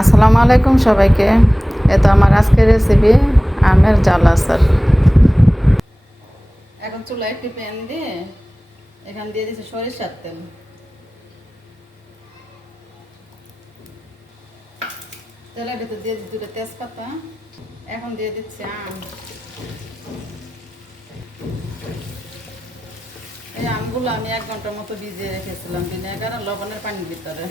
আসসালামু আলাইকুম সবাইকে। এটা আমার আজকের রেসিপি আমের জাল আচার। এখন চুলায় একটি প্যান দিয়ে এখানে দিয়ে দিচ্ছি সরিষার তেল। তেলের ভিতর দিয়ে দিচ্ছি দুটো তেজপাতা। এখন দিয়ে দিচ্ছি আম। এই আমগুলো আমি 1 ঘন্টার মতো ভিজিয়ে রেখেছিলাম ভিনেগার আর লবণের পানির ভিতরে।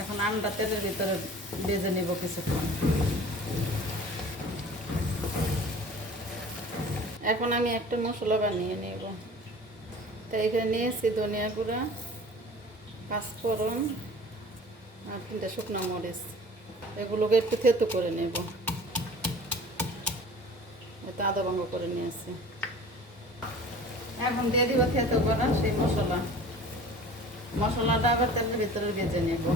এখন আমটা তেলের ভিতরে ভেজে নেব কিছুক্ষণ। এখন আমি একটা মশলা বানিয়ে নেব। তাই এখানে নিয়েছি ধনিয়া গুঁড়া, পাঁচফোড়ন আর 3টা শুকনো মরিচ। এগুলোকে একটু থেতো করে নেব। এটা আদা ভঙ্গ করে নিয়েছি। এখন দিয়ে দিব থেতো করা সেই মশলাটা আবার তেলের ভিতরে ভেজে নেব।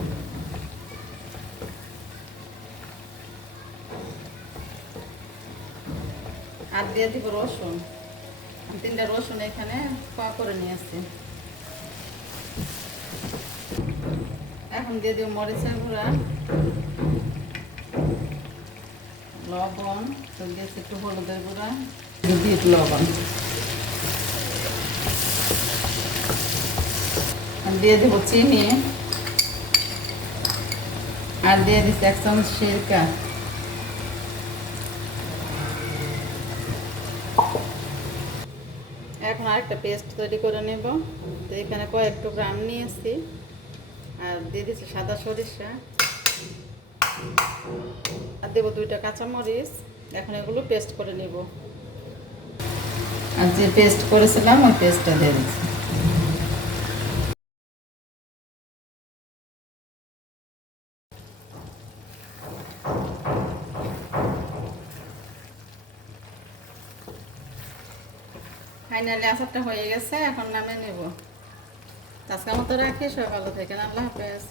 আর দিয়ে দিব রসুন। 3টা রসুন এখানে কোয়া করে নিয়েছি। এখন দিয়ে দিব মরিচের গুঁড়া, লবণ, দিয়েছি একটু হলুদের গুঁড়া, বিট লবণ, দিয়ে দিব চিনি আর দিয়ে দিচ্ছি 1 চামচ সিরকা। এখন আরেকটা পেস্ট তৈরি করে নেব। তো এখানে কয়েক টুকরা আম নিয়েছি আর দিয়ে দিচ্ছি সাদা সরিষা আর দেবো 2টা কাঁচামরিচ। এখন এগুলো পেস্ট করে নেব। আর যে পেস্ট করেছিলাম ওই পেস্টটা দিয়ে দিচ্ছি। ফাইনালি আচারটা হয়ে গেছে, এখন নামিয়ে নেব। আজকের মতো রাখি, সবাই ভালো থাকেন। আল্লাহ হাফেজ।